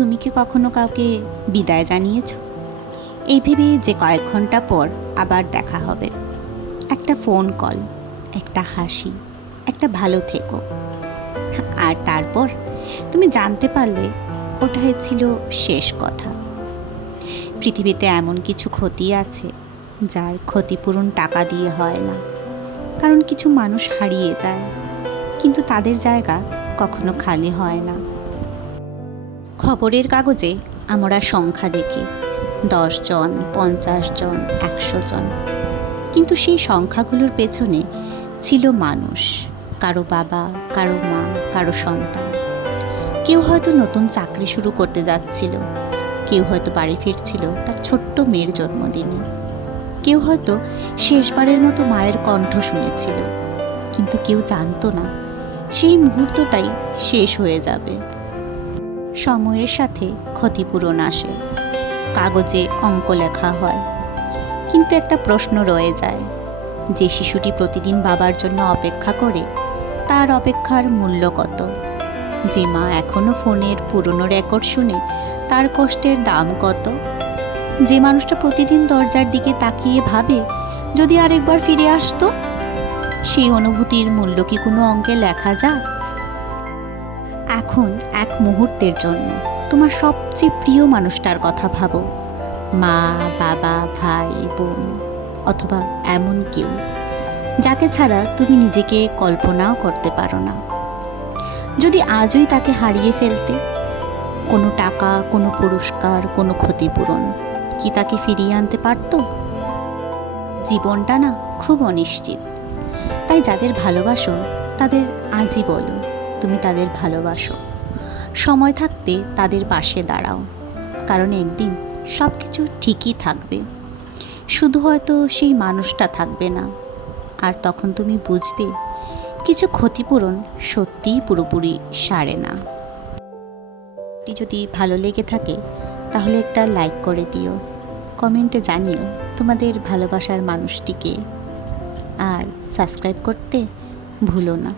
তুমি কি কখনো কাউকে বিদায় জানিয়েছ, এই ভেবে যে কয়েক ঘন্টা পর আবার দেখা হবে? একটা ফোন কল, একটা হাসি, একটা ভালো থেকো, আর তারপর তুমি জানতে পারলে ওটাই ছিল শেষ কথা। পৃথিবীতে এমন কিছু ক্ষতি আছে যার ক্ষতিপূরণ টাকা দিয়ে হয় না, কারণ কিছু মানুষ হারিয়ে যায়, কিন্তু তাদের জায়গা কখনো খালি হয় না। খবরের কাগজে আমরা সংখ্যা দেখি, 10 জন, 50 জন, 100 জন, কিন্তু সেই সংখ্যাগুলোর পেছনে ছিল মানুষ, কারো বাবা, কারো মা, কারো সন্তান। কেউ হয়তো নতুন চাকরি শুরু করতে যাচ্ছিল, কেউ হয়তো বাড়ি ফিরছিল তার ছোট্ট মেয়ের জন্মদিনে, কেউ হয়তো শেষবারের মতো মায়ের কণ্ঠ শুনেছিল, কিন্তু কেউ জানতো না সেই মুহূর্তটাই শেষ হয়ে যাবে। সময়ের সাথে ক্ষতিপূরণ আসে, কাগজে অঙ্ক লেখা হয়, কিন্তু একটা প্রশ্ন রয়ে যায়, যে শিশুটি প্রতিদিন বাবার জন্য অপেক্ষা করে তার অপেক্ষার মূল্য কত? যে মা এখনও ফোনের পুরনো রেকর্ড শুনে তার কষ্টের দাম কত? যে মানুষটা প্রতিদিন দরজার দিকে তাকিয়ে ভাবে যদি আরেকবার ফিরে আসতো, সেই অনুভূতির মূল্য কি কোনো অঙ্কে লেখা যায়? এখন এক মুহূর্তের জন্য তোমার সবচেয়ে প্রিয় মানুষটার কথা ভাবো, মা, বাবা, ভাই, বোন, অথবা এমন কেউ যাকে ছাড়া তুমি নিজেকে কল্পনাও করতে পারো না। যদি আজই তাকে হারিয়ে ফেলতে, কোনো টাকা, কোনো পুরস্কার, কোনো ক্ষতিপূরণ কি তাকে ফিরিয়ে আনতে পারতো? জীবনটা না খুব অনিশ্চিত, তাই যাদের ভালোবাসো তাদের আজই বলো তুমি তাদের ভালোবাসো। সময় থাকতে তাদের পাশে দাঁড়াও, কারণ একদিন সব কিছু ঠিকই থাকবে, শুধু হয়তো সেই মানুষটা থাকবে না। আর তখন তুমি বুঝবে কিছু ক্ষতিপূরণ সত্যিই পুরোপুরি সারে না। যদি ভালো লেগে থাকে তাহলে একটা লাইক করে দিও, কমেন্টে জানিও তোমাদের ভালোবাসার মানুষটিকে, আর সাবস্ক্রাইব করতে ভুলো না।